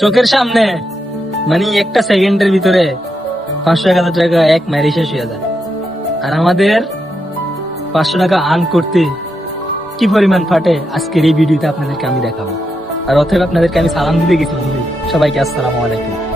চোখের সামনে মানে একটা সেকেন্ডের ভিতরে 500-1000 টাকা এক মাইরে শেষ হয়ে যায়। আর আমাদের 500 টাকা আর্ন করতে কি পরিমাণ ফাটে আজকের এই ভিডিওতে আপনাদেরকে আমি দেখাবো। আর অতএব আপনাদেরকে আমি সালাম দিতে গেছি। সবাইকে আসসালামু আলাইকুম।